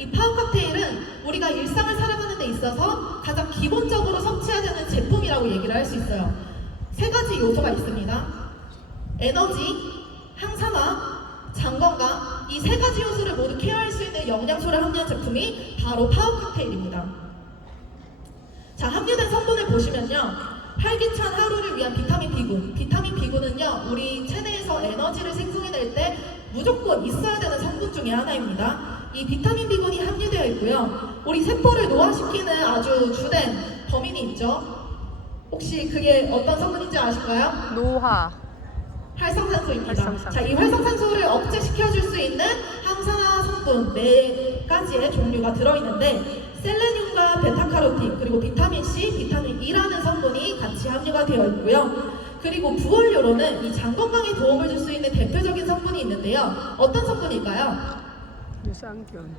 이 파워 칵테일은 우리가 일상을 살아가는 데 있어서 가장 기본적으로 섭취해야 되는 제품이라고 얘기를 할 수 있어요. 세 가지 요소가 있습니다. 에너지, 항산화, 장건강, 이 세 가지 요소를 모두 케어할 수 있는 영양소를 함유한 제품이 바로 파워 칵테일입니다. 자, 함유된 성분을 보시면요, 활기찬 하루를 위한 비타민 B9. 비타민 B9는요, 우리 체내에서 에너지를 생성해낼 때 무조건 있어야 되는 성분 중에 하나입니다. 이 비타민 B9이 함유되어 있고요, 우리 세포를 노화시키는 아주 주된 범인이 있죠. 혹시 그게 어떤 성분인지 아실까요? 노화. 활성산소입니다. 활성산소. 자, 이 활성산소를 억제시켜줄 수 있는 항산화 성분 4가지의 종류가 들어있는데, 셀레늄과 베타카로틴, 그리고 비타민 C, 비타민 E라는 성분이 같이 함유가 되어 있고요. 그리고 부원료로는 이 장 건강에 도움을 줄 수 있는 대표적인 성분이 있는데요. 어떤 성분일까요? 유산균.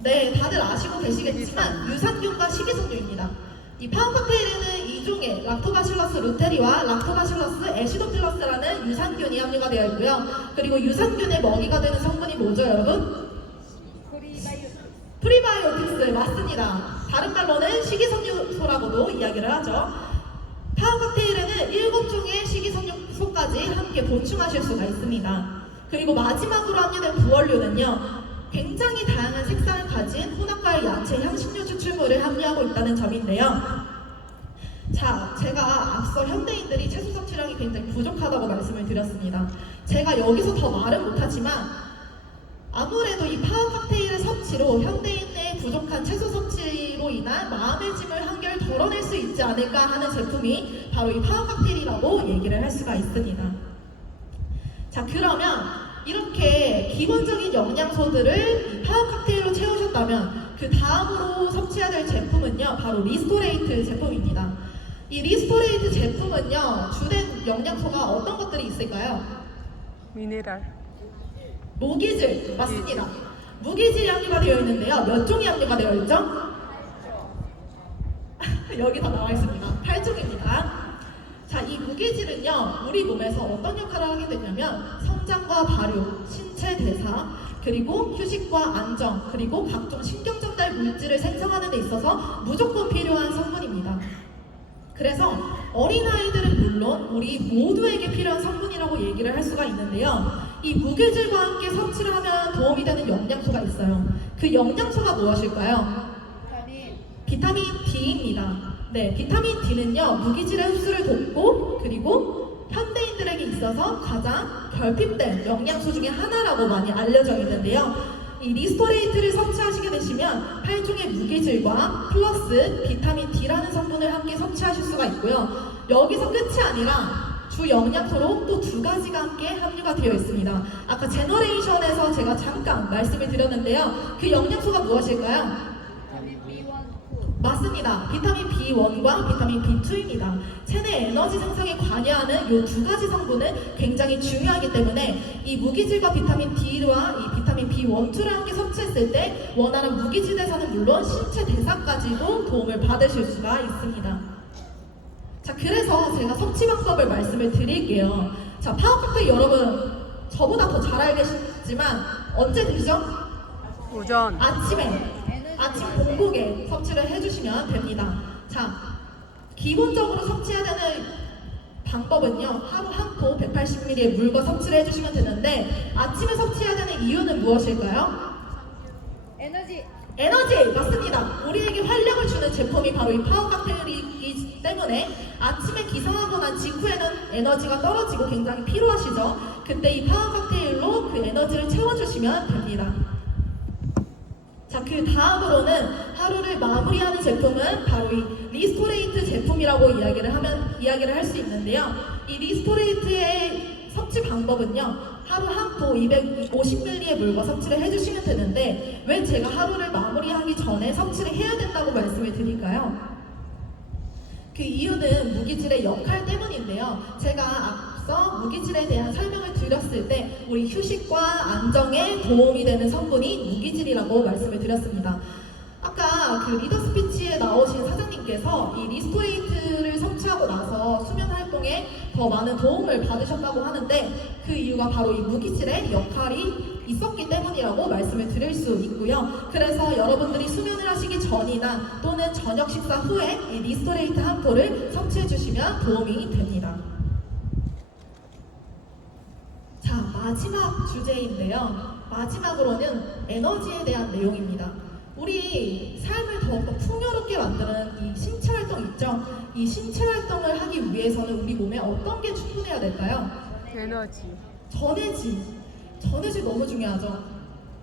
네, 다들 아시고 계시겠지만 유산균과 식이섬유입니다. 이 파워 칵테일에는 이 중에 락토바실러스 루테리와 락토바실러스 애시도필러스라는 유산균이 함유가 되어 있고요. 그리고 유산균의 먹이가 되는 성분이 뭐죠, 여러분? 프리바이오틱스, 맞습니다. 다른 말로는 식이섬유소라고도 이야기를 하죠. 파워 칵테일에는 7종의 식이섬유소까지 함께 보충하실 수가 있습니다. 그리고 마지막으로 함유된 부원료는요, 굉장히 다양한 색상을 가진 혼합과일, 야채, 향신료 추출물을 함유하고 있다는 점인데요. 자, 제가 앞서 현대인들이 채소 섭취량이 굉장히 부족하다고 말씀을 드렸습니다. 제가 여기서 더 말은 못하지만 아무래도 이 파워 칵테일의 섭취로 현대인의 부족한 채소 섭취로 인한 마음의 짐을 한결 덜어낼 수 있지 않을까 하는 제품이 바로 이 파워 칵테일이라고 얘기를 할 수가 있습니다. 자, 그러면 이렇게 기본적인 영양소들을 이 파워 칵테일로 채우셨다면 그 다음으로 섭취해야 될 제품은요, 바로 리스토레이트 제품입니다. 이 리스토레이트 제품은요, 주된 영양소가 어떤 것들이 있을까요? 미네랄. 무기질, 맞습니다. 무기질이 함유가 되어 있는데요. 몇 종이 함유가 되어 있죠? 여기 다 나와 있습니다. 8종입니다. 자, 이 무기질은요, 우리 몸에서 어떤 역할을 하게 되냐면 성장과 발육, 신체 대사, 그리고 휴식과 안정, 그리고 각종 신경 전달 물질을 생성하는 데 있어서 무조건 필요한 성분입니다. 그래서 어린아이들은 물론 우리 모두에게 필요한 성분이라고 얘기를 할 수가 있는데요. 이 무기질과 함께 섭취를 하면 도움이 되는 영양소가 있어요. 그 영양소가 무엇일까요? 비타민 D입니다. 네, 비타민 D는요, 무기질의 흡수를 돕고, 그리고 현대인들에게 있어서 가장 결핍된 영양소 중에 하나라고 많이 알려져 있는데요. 이 리스토레이트를 섭취하시게 되시면 8종의 무기질과 플러스 비타민 D라는 성분을 함께 섭취하실 수가 있고요. 여기서 끝이 아니라 주 영양소로 또 2가지가 함께 함유가 되어 있습니다. 아까 제너레이션에서 제가 잠깐 말씀을 드렸는데요. 그 영양소가 무엇일까요? 맞습니다. 비타민 B1과 비타민 B2입니다. 체내 에너지 생성에 관여하는 이 2가지 성분은 굉장히 중요하기 때문에 이 무기질과 비타민 D와 이 비타민 B1, 2를 함께 섭취했을 때 원하는 무기질 대사는 물론 신체 대사까지도 도움을 받으실 수가 있습니다. 자, 그래서 제가 섭취 방법을 말씀을 드릴게요. 자, 파워 칵테일 여러분 저보다 더 잘 알겠지만 언제 드시죠? 오전. 아침 공복에 섭취를 해주시면 됩니다. 자, 기본적으로 섭취해야 되는 방법은요, 하루 한 포 180ml의 물과 섭취를 해주시면 되는데, 아침에 섭취해야 되는 이유는 무엇일까요? 에너지! 맞습니다. 우리에게 활력을 주는 제품이 바로 이 파워 칵테일이기 때문에 아침에 기상하고 난 직후에는 에너지가 떨어지고 굉장히 피로하시죠? 그때 이 파워 칵테일로 그 에너지를 채워주시면 됩니다. 자, 그 다음으로는 하루를 마무리하는 제품은 바로 이 리스토레이트 제품이라고 이야기를 할 수 있는데요. 이 리스토레이트의 섭취 방법은요, 하루 한 포 250ml의 물과 섭취를 해주시면 되는데, 왜 제가 하루를 마무리하기 전에 섭취를 해야 된다고 말씀을 드릴까요? 그 이유는 무기질의 역할 때문인데요. 제가 앞서 무기질에 대한 설명을 드렸을 때 우리 휴식과 안정에 도움이 되는 성분이 무기질이라고 말씀을 드렸습니다. 아까 그 리더 스피치에 나오신 사장님께서 이 리스토레이트를 섭취하고 나서 수면 활동에 더 많은 도움을 받으셨다고 하는데 그 이유가 바로 이 무기질의 역할이 있었기 때문이라고 말씀을 드릴 수 있고요. 그래서 여러분들이 수면을 하시기 전이나 또는 저녁 식사 후에 이 리스토레이트 한 포를 섭취해 주시면 도움이 됩니다. 자, 마지막 주제인데요. 마지막으로는 에너지에 대한 내용입니다. 우리 삶을 더욱더 풍요롭게 만드는 이 신체 활동 있죠? 이 신체 활동을 하기 위해서는 우리 몸에 어떤 게 충분해야 될까요? 에너지. 전해질 너무 중요하죠.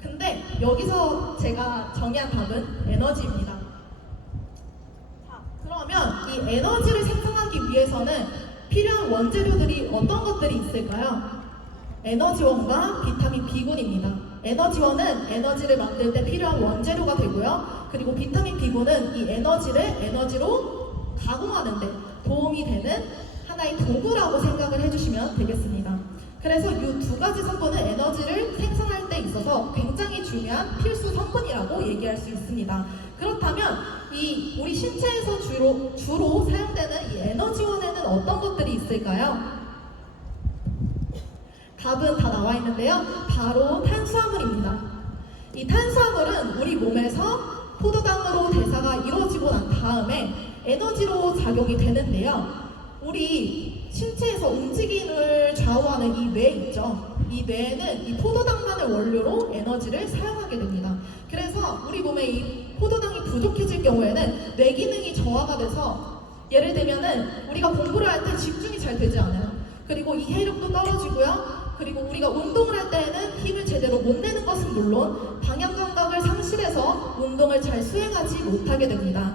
근데 여기서 제가 정의한 답은 에너지입니다. 자, 그러면 이 에너지를 생성하기 위해서는 필요한 원재료들이 어떤 것들이 있을까요? 에너지원과 비타민 B군입니다. 에너지원은 에너지를 만들 때 필요한 원재료가 되고요. 그리고 비타민 B군은 이 에너지를 에너지로 가공하는 데 도움이 되는 하나의 도구라고 생각을 해주시면 되겠습니다. 그래서 이 두 가지 성분은 에너지를 생성할 때 있어서 굉장히 중요한 필수 성분이라고 얘기할 수 있습니다. 그렇다면 이 우리 신체에서 주로 사용되는 이 에너지원에는 어떤 것들이 있을까요? 답은 다 나와 있는데요. 바로 탄수화물입니다. 이 탄수화물은 우리 몸에서 포도당으로 대사가 이루어지고 난 다음에 에너지로 작용이 되는데요. 우리 신체에서 움직임을 좌우하는 이 뇌 있죠. 이 뇌에는 이 포도당만을 원료로 에너지를 사용하게 됩니다. 그래서 우리 몸에 이 포도당이 부족해질 경우에는 뇌 기능이 저하가 돼서 예를 들면은 우리가 공부를 할 때 집중이 잘 되지 않아요. 그리고 이해력도 떨어지고요. 그리고 우리가 운동을 할 때에는 힘을 제대로 못 내는 것은 물론 방향 감각을 상실해서 운동을 잘 수행하지 못하게 됩니다.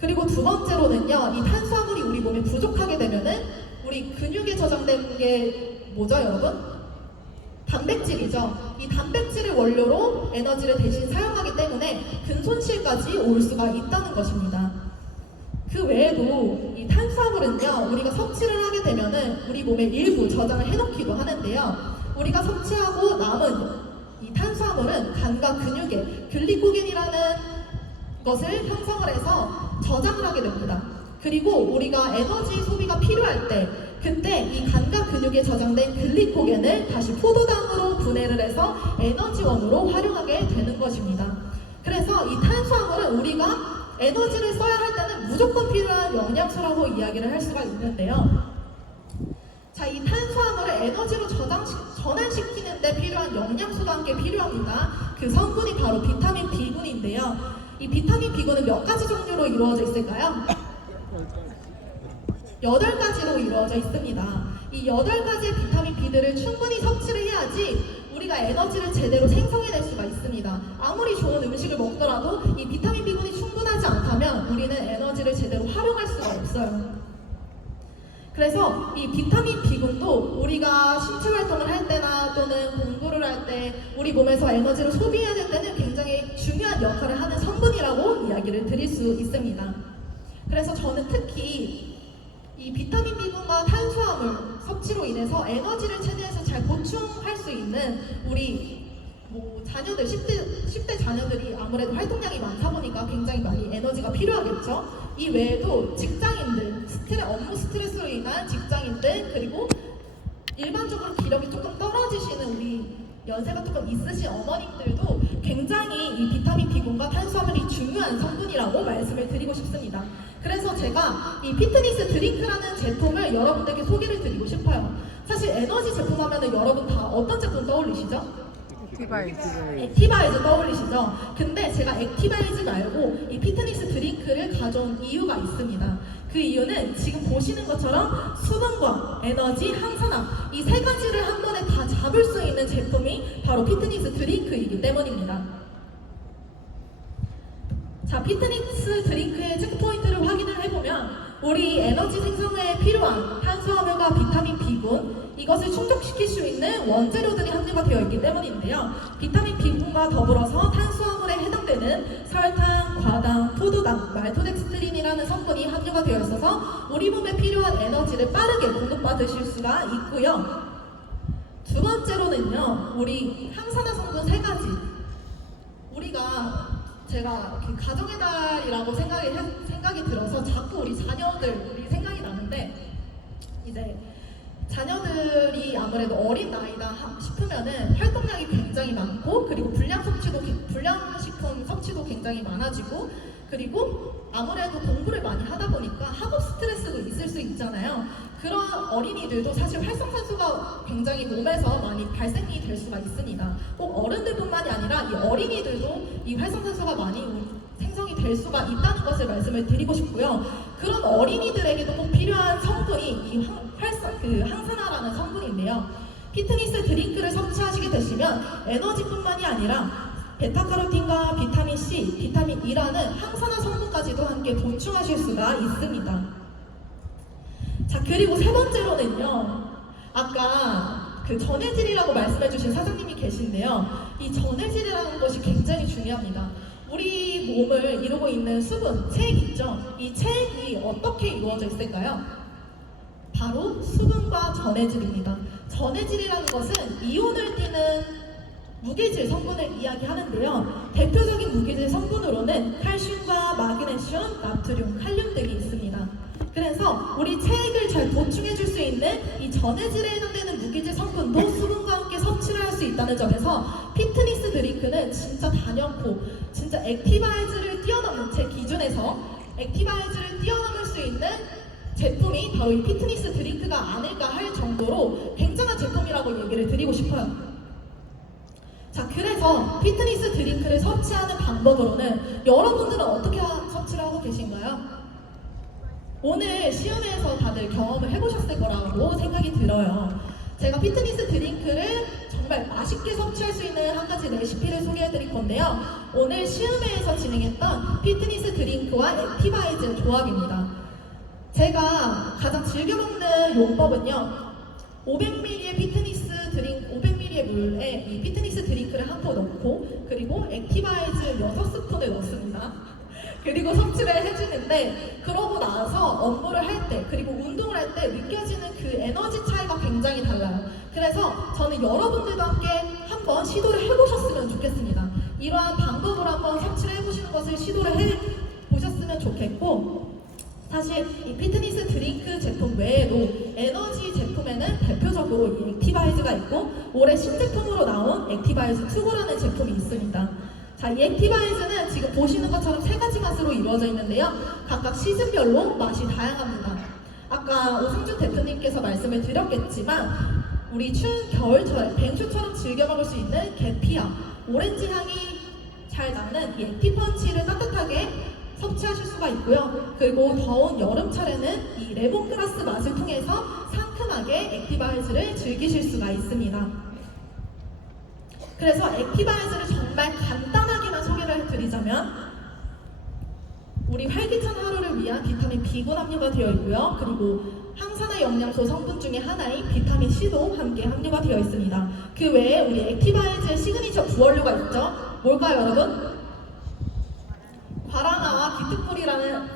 그리고 두 번째로는요, 이 탄수화물이 우리 몸에 부족하게 되면은 우리 근육에 저장된 게 뭐죠, 여러분? 단백질이죠. 이 단백질을 원료로 에너지를 대신 사용하기 때문에 근손실까지 올 수가 있다는 것입니다. 그 외에도 이 탄수화물은요, 우리가 섭취를 하게 되면은 우리 몸에 일부 저장을 해놓기도 하는데요. 우리가 섭취하고 남은 이 탄수화물은 간과 근육에 글리코겐이라는 것을 형성을 해서 저장을 하게 됩니다. 그리고 우리가 에너지 소비가 필요할 때 그때 이 간과 근육에 저장된 글리코겐을 다시 포도당으로 분해를 해서 에너지원으로 활용하게 되는 것입니다. 그래서 이 탄수화물은 우리가 에너지를 써야 할 때는 무조건 필요한 영양소라고 이야기를 할 수가 있는데요. 자, 이 탄수화물을 에너지로 전환시키는 데 필요한 영양소도 함께 필요합니다. 그 성분이 바로 비타민 B군인데요. 이 비타민 B군은 몇 가지 종류로 이루어져 있을까요? 8가지로 이루어져 있습니다. 이 8가지의 비타민 B들을 충분히 섭취를 해야지 우리가 에너지를 제대로 생성해낼 수가 있습니다. 아무리 좋은 음식을 먹더라도 이 비타민 B군이 충분하지 않다면 우리는 에너지를 제대로 활용할 수가 없어요. 그래서 이 비타민 B군도 우리가 신체 활동을 할 때나 또는 공부를 할 때 우리 몸에서 에너지를 소비해야 될 때는 굉장히 중요한 역할을 하는 성분이라고 이야기를 드릴 수 있습니다. 그래서 저는 특히 이 비타민 B군과 탄수화물 섭취로 인해서 에너지를 체내에서 잘 보충할 수 있는 우리 자녀들, 10대 자녀들이 아무래도 활동량이 많다 보니까 굉장히 많이 에너지가 필요하겠죠. 이 외에도 직장인들, 업무 스트레스로 인한 직장인들, 그리고 일반적으로 기력이 조금 떨어지시는 우리 연세가 조금 있으신 어머님들도 굉장히 이 비타민 B군과 탄수화물이 중요한 성분이라고 말씀을 드리고 싶습니다. 그래서 제가 이 피트니스 드링크라는 제품을 여러분들께 소개를 드리고 싶어요. 사실 에너지 제품 하면은 여러분 다 어떤 제품 떠올리시죠? 액티바이즈 떠올리시죠? 근데 제가 액티바이즈 말고 이 피트니스 드링크를 가져온 이유가 있습니다. 그 이유는 지금 보시는 것처럼 수분과 에너지, 항산화 이 3가지를 한 번에 다 잡을 수 있는 제품이 바로 피트니스 드링크이기 때문입니다. 자, 피트니스 드링크의 체크포인트를 확인을 해보면 우리 에너지 생성에 필요한 탄수화물과 비타민 B군 이것을 충족시킬 수 있는 원재료들이 함유가 되어 있기 때문인데요. 비타민 B군과 더불어서 탄수화물에 해당되는 설탕, 과당, 포도당, 말토덱스트린이라는 성분이 함유가 되어 있어서 우리 몸에 필요한 에너지를 빠르게 공급받으실 수가 있고요. 두 번째로는요, 우리 항산화 성분 3가지. 우리가 제가 그 가정의 달이라고 생각이 들어서 자꾸 우리 자녀들이 생각이 나는데, 이제 자녀들이 아무래도 어린 나이다 싶으면은 활동량이 굉장히 많고, 그리고 불량식품 섭취도 굉장히 많아지고, 그리고 아무래도 공부를 많이 하다 보니까 학업 스트레스도 있을 수 있잖아요. 그런 어린이들도 사실 활성산소가 굉장히 몸에서 많이 발생이 될 수가 있습니다. 꼭 어른들뿐만이 아니라 이 어린이들도 이 활성산소가 많이 생성이 될 수가 있다는 것을 말씀을 드리고 싶고요. 그런 어린이들에게도 꼭 필요한 성분이 이 항산화라는 성분인데요. 피트니스 드링크를 섭취하시게 되시면 에너지뿐만이 아니라 베타카로틴과 비타민 C, 비타민 E라는 항산화 성분까지도 함께 보충하실 수가 있습니다. 자, 그리고 세 번째로는요, 아까 그 전해질이라고 말씀해주신 사장님이 계신데요. 이 전해질이라는 것이 굉장히 중요합니다. 우리 몸을 이루고 있는 수분, 체액 있죠? 이 체액이 어떻게 이루어져 있을까요? 바로 수분과 전해질입니다. 전해질이라는 것은 이온을 띠는 무기질 성분을 이야기하는데요. 대표적인 무기질 성분으로는 칼슘과 마그네슘, 나트륨, 칼륨 등이 있습니다. 그래서 우리 체액을 잘 보충해줄 수 있는 이 전해질에 해당되는 무기질 성분도 수분과 함께 섭취를 할 수 있다는 점에서 피트니스 드링크는 진짜 단연코 진짜 액티바이즈를 뛰어넘는, 제 기준에서 액티바이즈를 뛰어넘을 수 있는 제품이 바로 이 피트니스 드링크가 아닐까 할 정도로 굉장한 제품이라고 얘기를 드리고 싶어요. 자, 그래서 피트니스 드링크를 섭취하는 방법으로는 여러분들은 어떻게 섭취를 하고 계신가요? 오늘 시음회에서 다들 경험을 해보셨을 거라고 생각이 들어요. 제가 피트니스 드링크를 정말 맛있게 섭취할 수 있는 한 가지 레시피를 소개해드릴 건데요. 오늘 시음회에서 진행했던 피트니스 드링크와 액티바이즈 조합입니다. 제가 가장 즐겨 먹는 용법은요, 500ml의 피트니스 드링크, 500ml의 물에 이 피트니스 드링크를 한 포 넣고, 그리고 액티바이즈 6스푼을 넣습니다. 그리고 섭취를 해주는데, 그러고 나서 업무를 할 때, 그리고 운동을 할 때 느껴지는 그 에너지 차이가 굉장히 달라요. 그래서 저는 여러분들도 함께 한번 시도를 해보셨으면 좋겠습니다. 이러한 방법으로 한번 섭취를 해보시는 것을 시도를 해보셨으면 좋겠고, 사실 이 피트니스 드링크 제품 외에도 에너지 제품에는 대표적으로 이 액티바이즈가 있고, 올해 신제품으로 나온 액티바이즈 투고라는 제품이 있습니다. 자, 이 액티바이즈는 지금 보시는 것처럼 세 가지 맛으로 이루어져 있는데요. 각각 시즌별로 맛이 다양합니다. 아까 오승준 대표님께서 말씀을 드렸겠지만, 우리 추운 겨울철 뱅쇼처럼 즐겨 먹을 수 있는 계피와 오렌지 향이 잘 나는 이 액티펀치를 따뜻하게 섭취하실 수가 있고요. 그리고 더운 여름철에는 이 레몬그라스 맛을 통해서 상큼하게 액티바이즈를 즐기실 수가 있습니다. 그래서 액티바이즈를 정말 간단하게만 소개를 해드리자면, 우리 활기찬 하루를 위한 비타민 B군 함유가 되어 있고요. 그리고 항산화 영양소 성분 중에 하나인 비타민 C도 함께 함유가 되어 있습니다. 그 외에 우리 액티바이즈의 시그니처 부원료가 있죠. 뭘까요, 여러분? 과랑화와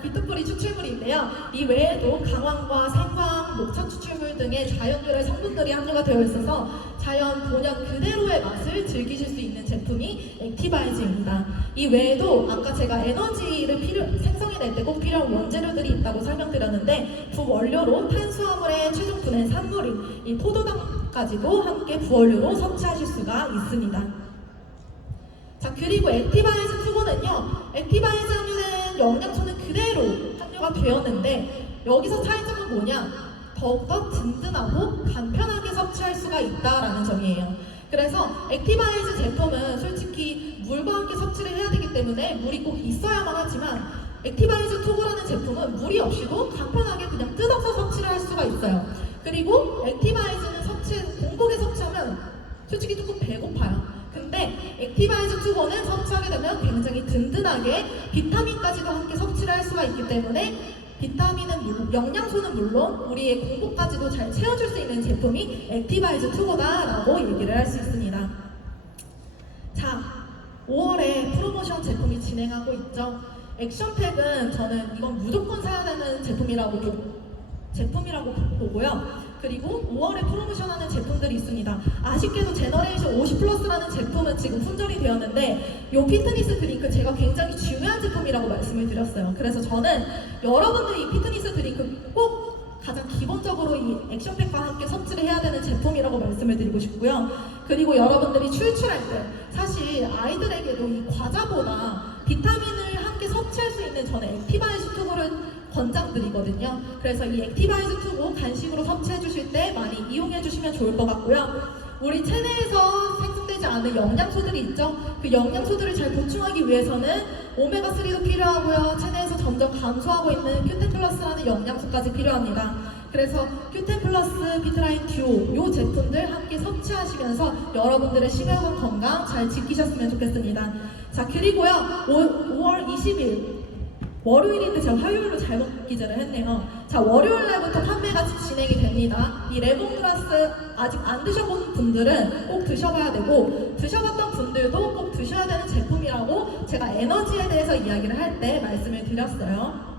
비트뿌리 추출물인데요. 이 외에도 강황과 생황, 녹차 추출물 등의 자연 유래 성분들이 함유가 되어 있어서 자연 본연 그대로의 맛을 즐기실 수 있는 제품이 액티바이즈입니다. 이 외에도 아까 제가 에너지를 생성해낼 때 꼭 필요한 원재료들이 있다고 설명드렸는데, 부원료로 탄수화물의 최종 분해 산물인 이 포도당까지도 함께 부원료로 섭취하실 수가 있습니다. 자, 그리고 액티바이즈 투고는요, 액티바이즈 함유된 영양소는 그대로 함유가 되었는데, 여기서 차이점은 뭐냐? 더욱더 든든하고 간편하게 섭취할 수가 있다라는 점이에요. 그래서 액티바이즈 제품은 솔직히 물과 함께 섭취를 해야 되기 때문에 물이 꼭 있어야만 하지만, 액티바이즈 투고라는 제품은 물이 없이도 간편하게 그냥 뜯어서 섭취를 할 수가 있어요. 그리고 액티바이즈는 공복에 섭취하면 솔직히 조금 배고파요. 근데 액티바이즈 투고는 섭취하게 되면 굉장히 든든하게 비타민까지도 함께 섭취를 할 수가 있기 때문에, 비타민은 물론, 영양소는 물론 우리의 공복까지도 잘 채워줄 수 있는 제품이 액티바이즈 투고다라고 얘기를 할 수 있습니다. 자, 5월에 프로모션 제품이 진행하고 있죠. 액션팩은 저는 이건 무조건 사야 되는 제품이라고 보고요. 그리고 5월에 프로모션하는 제품들이 있습니다. 아쉽게도 제너레이션 50플러스라는 제품은 지금 품절이 되었는데, 이 피트니스 드링크 제가 굉장히 중요한 제품이라고 말씀을 드렸어요. 그래서 저는 여러분들이 이 피트니스 드링크 꼭 가장 기본적으로 이 액션팩과 함께 섭취를 해야 되는 제품이라고 말씀을 드리고 싶고요. 그리고 여러분들이 출출할 때 사실 아이들에게도 이 과자보다 비타민을 함께 섭취할 수 있는 저는 액티바이즈 투구를 권장드리거든요. 그래서 이 액티바이즈 투구 간식으로 섭취해 주실 때 많이 이용해 주시면 좋을 것 같고요. 우리 체내에서 생성되지 않은 영양소들이 있죠. 그 영양소들을 잘 보충하기 위해서는 오메가3도 필요하고요. 체내에서 점점 감소하고 있는 큐텐 플러스라는 영양소까지 필요합니다. 그래서 큐텐 플러스, 비트라인 듀오 이 제품들 함께 섭취하시면서 여러분들의 심혈관 건강 잘 지키셨으면 좋겠습니다. 자, 그리고요 5월 20일 월요일인데 제가 화요일로 잘못 기재를 했네요. 자, 월요일 날부터 판매가 진행이 됩니다. 이 레몬그라스 아직 안 드셔본 분들은 꼭 드셔봐야 되고, 드셔봤던 분들도 꼭 드셔야 되는 제품이라고 제가 에너지에 대해서 이야기를 할 때 말씀을 드렸어요.